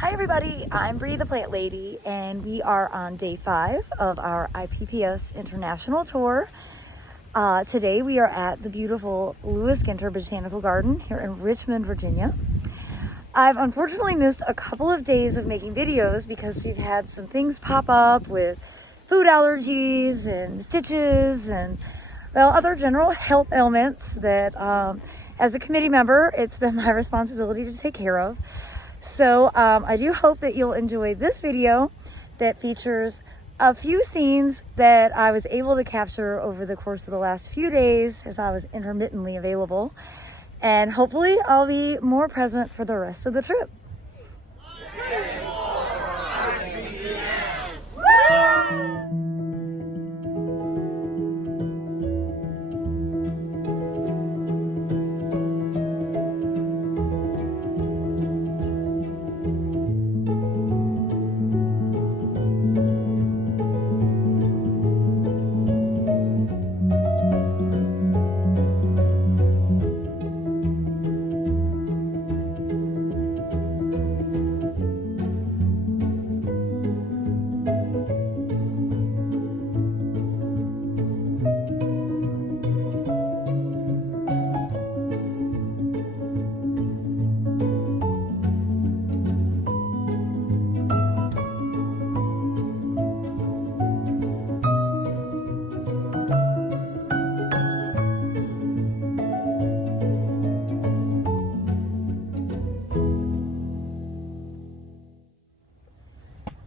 Hi everybody, I'm Bree the Plant Lady, and we are on day 5 of our IPPS International Tour. Today we are at the beautiful Lewis Ginter Botanical Garden here in Richmond, Virginia. I've unfortunately missed a couple of days of making videos because we've had some things pop up with food allergies and stitches and, well, other general health ailments that as a committee member, it's been my responsibility to take care of. So I do hope that you'll enjoy this video that features a few scenes that I was able to capture over the course of the last few days as I was intermittently available. And hopefully I'll be more present for the rest of the trip.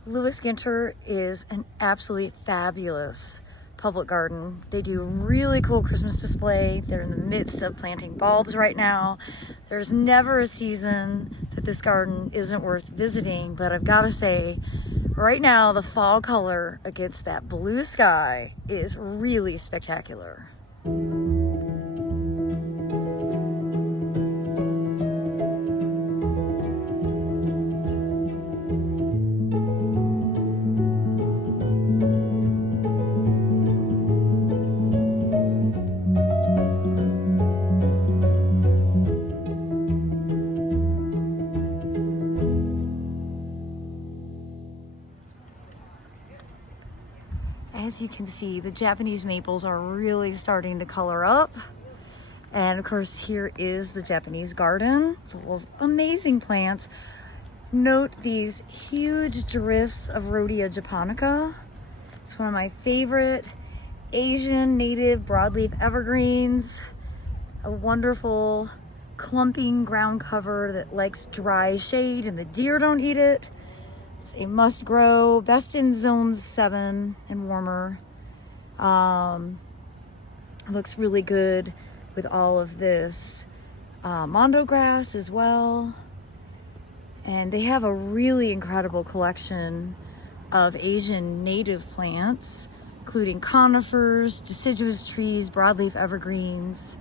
Lewis Ginter is an absolutely fabulous public garden. They do a really cool Christmas display. They're in the midst of planting bulbs right now. There's never a season that this garden isn't worth visiting, but I've got to say, right now the fall color against that blue sky is really spectacular. As you can see, the Japanese maples are really starting to color up. And of course, here is the Japanese garden full of amazing plants. Note these huge drifts of Rhodia japonica. It's one of my favorite Asian native broadleaf evergreens. A wonderful clumping ground cover that likes dry shade and the deer don't eat it. It's a must grow, best in zones 7 and warmer. Looks really good with all of this mondo grass as well. And they have a really incredible collection of Asian native plants, including conifers, deciduous trees, broadleaf evergreens.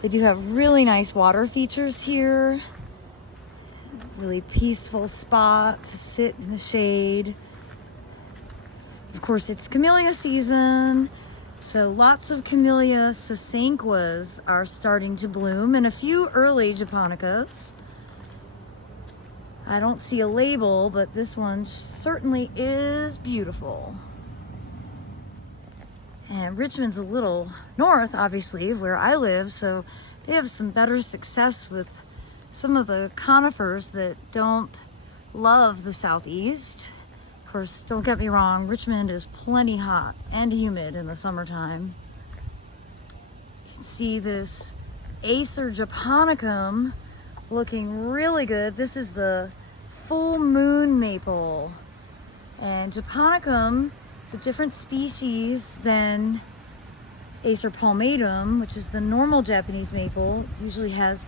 They do have really nice water features here. Really peaceful spot to sit in the shade. Of course, it's camellia season, so lots of camellia sasanquas are starting to bloom and a few early japonicas. I don't see a label, but this one certainly is beautiful. And Richmond's a little north, obviously, of where I live, so they have some better success with some of the conifers that don't love the southeast. Of course, don't get me wrong, Richmond is plenty hot and humid in the summertime. You can see this Acer japonicum looking really good. This is the full moon maple. And japonicum, it's a different species than Acer palmatum, which is the normal Japanese maple. It usually has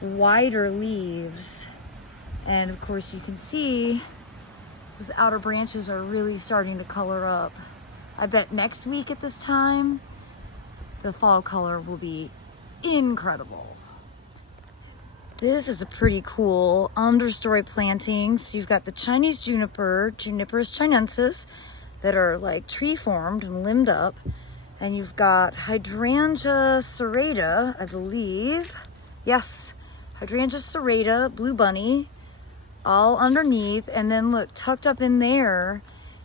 wider leaves. And of course you can see those outer branches are really starting to color up. I bet next week at this time, the fall color will be incredible. This is a pretty cool understory planting. So you've got the Chinese juniper, Juniperus chinensis, that are like tree formed and limbed up. And you've got Hydrangea serrata, I believe. Yes, Hydrangea serrata, blue bunny, all underneath. And then look, tucked up in there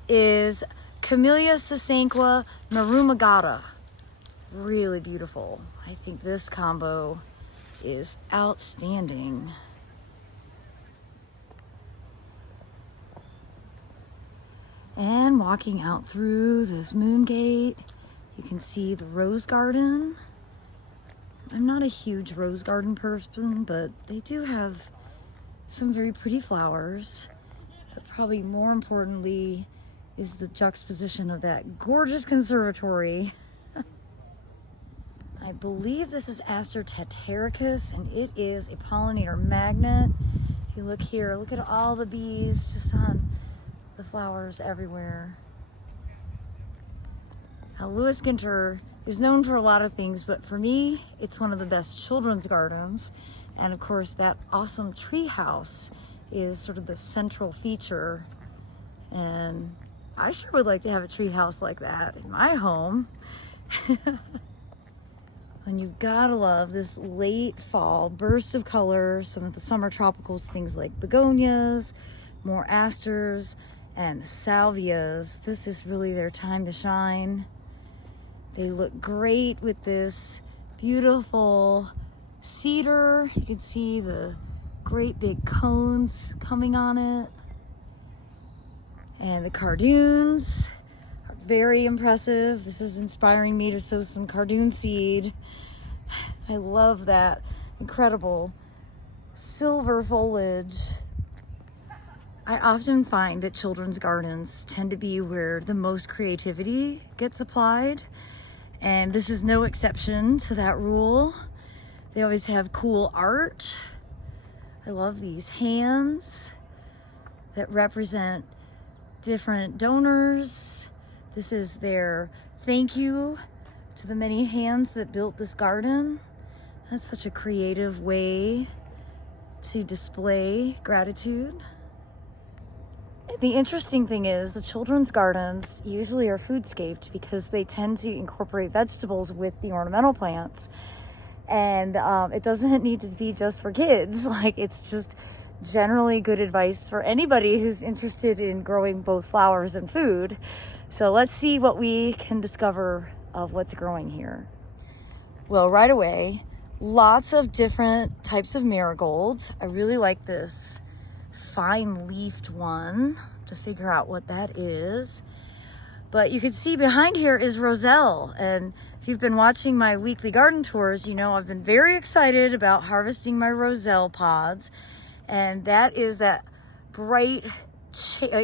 is Camellia sasanqua marumagata. Really beautiful. I think this combo is outstanding. And walking out through this moon gate, you can see the rose garden. I'm not a huge rose garden person, but they do have some very pretty flowers. But probably more importantly is the juxtaposition of that gorgeous conservatory. I believe this is Aster tetericus, and it is a pollinator magnet. If you look here, look at all the bees just on the flowers everywhere. Now, Lewis Ginter is known for a lot of things, but for me, it's one of the best children's gardens. And of course, that awesome tree house is sort of the central feature. And I sure would like to have a tree house like that in my home. And you've gotta love this late fall burst of color, some of the summer tropicals, things like begonias, more asters, and salvias. This is really their time to shine. They look great with this beautiful cedar. You can see the great big cones coming on it. And the cardoons are very impressive. This is inspiring me to sow some cardoon seed. I love that incredible silver foliage. I often find that children's gardens tend to be where the most creativity gets applied, and this is no exception to that rule. They always have cool art. I love these hands that represent different donors. This is their thank you to the many hands that built this garden. That's such a creative way to display gratitude. The interesting thing is the children's gardens usually are foodscaped because they tend to incorporate vegetables with the ornamental plants. And it doesn't need to be just for kids. Like, it's just generally good advice for anybody who's interested in growing both flowers and food. So let's see what we can discover of what's growing here. Well, right away, lots of different types of marigolds. I really like this fine leafed one to figure out what that is. But you can see behind here is roselle, and if you've been watching my weekly garden tours, you know I've been very excited about harvesting my roselle pods, and that is that bright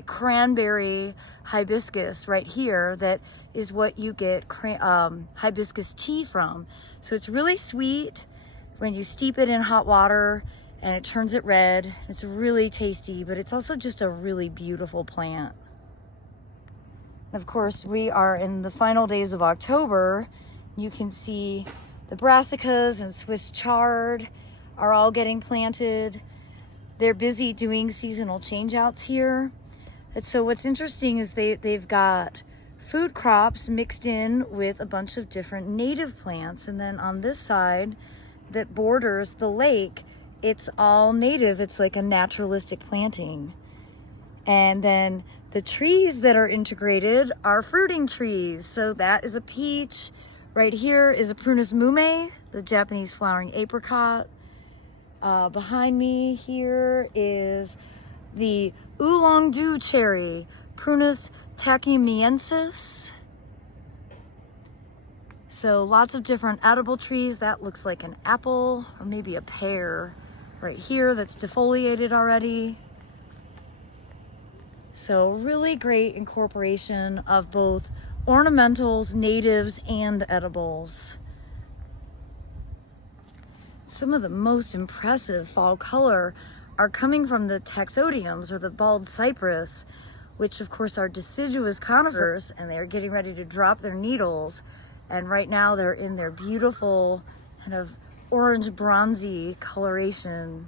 cranberry hibiscus right here. That is what you get hibiscus tea from. So it's really sweet when you steep it in hot water, and it turns it red. It's really tasty, but it's also just a really beautiful plant. Of course, we are in the final days of October. You can see the brassicas and Swiss chard are all getting planted. They're busy doing seasonal changeouts here. And so what's interesting is they've got food crops mixed in with a bunch of different native plants. And then on this side that borders the lake, it's all native. It's like a naturalistic planting. And then the trees that are integrated are fruiting trees. So that is a peach. Right here is a Prunus mume, the Japanese flowering apricot. Behind me here is the oolong dew cherry, Prunus tachymiensis. So lots of different edible trees. That looks like an apple or maybe a pear right here that's defoliated already. So really great incorporation of both ornamentals, natives, and edibles. Some of the most impressive fall color are coming from the taxodiums, or the bald cypress, which of course are deciduous conifers, and they are getting ready to drop their needles. And right now they're in their beautiful kind of orange bronzy coloration.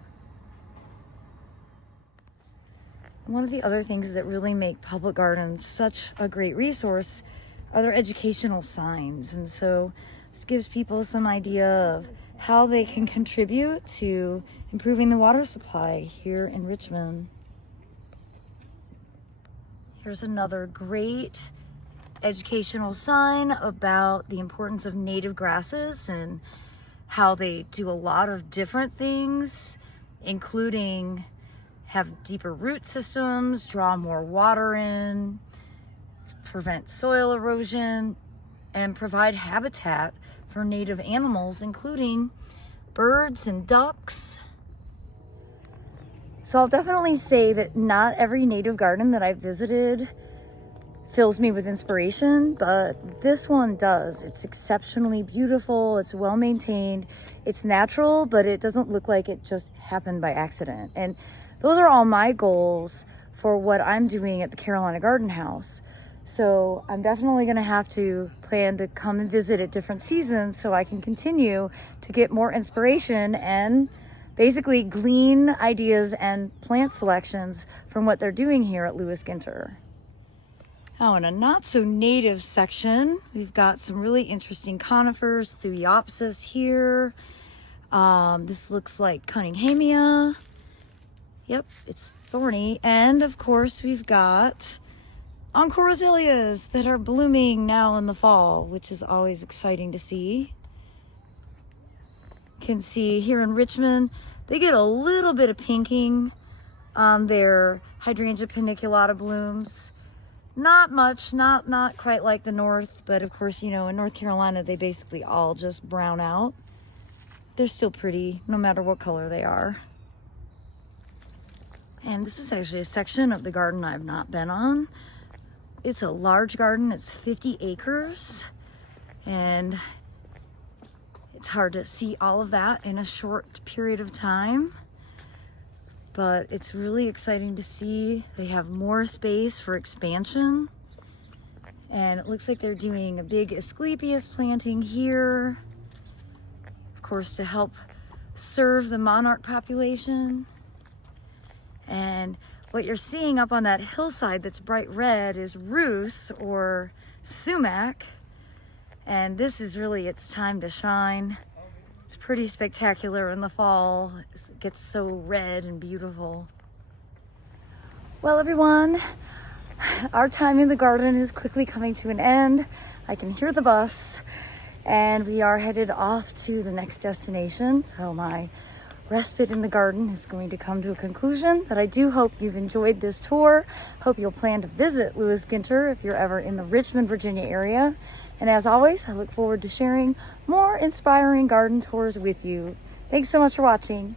One of the other things that really make public gardens such a great resource other educational signs. And so this gives people some idea of how they can contribute to improving the water supply here in Richmond. Here's another great educational sign about the importance of native grasses and how they do a lot of different things, including have deeper root systems, draw more water in, prevent soil erosion, and provide habitat for native animals, including birds and ducks. So I'll definitely say that not every native garden that I've visited fills me with inspiration, but this one does. It's exceptionally beautiful, it's well maintained, it's natural, but it doesn't look like it just happened by accident. And those are all my goals for what I'm doing at the Carolina Garden House. So I'm definitely gonna have to plan to come and visit at different seasons so I can continue to get more inspiration and basically glean ideas and plant selections from what they're doing here at Lewis Ginter. Now in a not so native section, we've got some really interesting conifers, Thuiopsis here. This looks like Cunninghamia. Yep, it's thorny. And of course we've got Encore azaleas that are blooming now in the fall, which is always exciting to see. You can see here in Richmond, they get a little bit of pinking on their Hydrangea paniculata blooms. Not much, not quite like the north, but of course, you know, in North Carolina, they basically all just brown out. They're still pretty, no matter what color they are. And this is actually a section of the garden I've not been on. It's a large garden, it's 50 acres, and it's hard to see all of that in a short period of time. But it's really exciting to see. They have more space for expansion. And it looks like they're doing a big Asclepias planting here, of course, to help serve the monarch population. And what you're seeing up on that hillside that's bright red is rhuce or sumac. And this is really its time to shine. It's pretty spectacular in the fall. It gets so red and beautiful. Well, everyone, our time in the garden is quickly coming to an end. I can hear the bus, and we are headed off to the next destination. So my respite in the garden is going to come to a conclusion, but I do hope you've enjoyed this tour. Hope you'll plan to visit Lewis Ginter if you're ever in the Richmond, Virginia area. And as always, I look forward to sharing more inspiring garden tours with you. Thanks so much for watching.